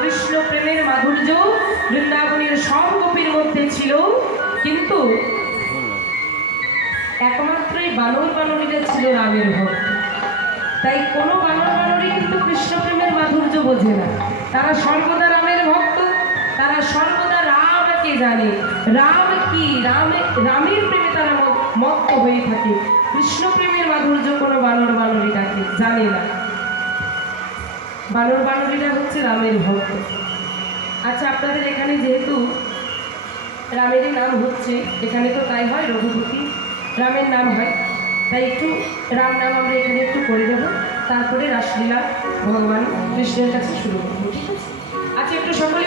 কৃষ্ণ প্রেমের মাধুর্য বৃন্দাবনের সব গোপীর মধ্যে ছিল। কিন্তু একমাত্রই বানর বানরীরা ছিল রামের ভক্ত। তাই কোনো বানর বানরী কিন্তু কৃষ্ণ প্রেমের মাধুর্য বোঝে না। তারা সর্বদা রামের ভক্ত, তারা সর্বদা রামকে জানে। রাম কি? রামে, রামের প্রেমে তারা মত্ত হয়ে থাকে। কৃষ্ণ প্রেমের মাধুর্য কোনো বানর বানরী বানরীরাকে জানে না। বানর বানরীরা হচ্ছে রামের ভক্ত। আচ্ছা আপনাদের এখানে যেহেতু রামেরই নাম হচ্ছে, এখানে তো তাই হয়, রঘুপতি রামের নাম হয়, তাই একটু রাম নাম আমরা এখানে একটু করে দেবো, তারপরে রাসলীলা ভগবান কৃষ্ণের কাছে শুরু করব, ঠিক আছে? আচ্ছা একটু সকলে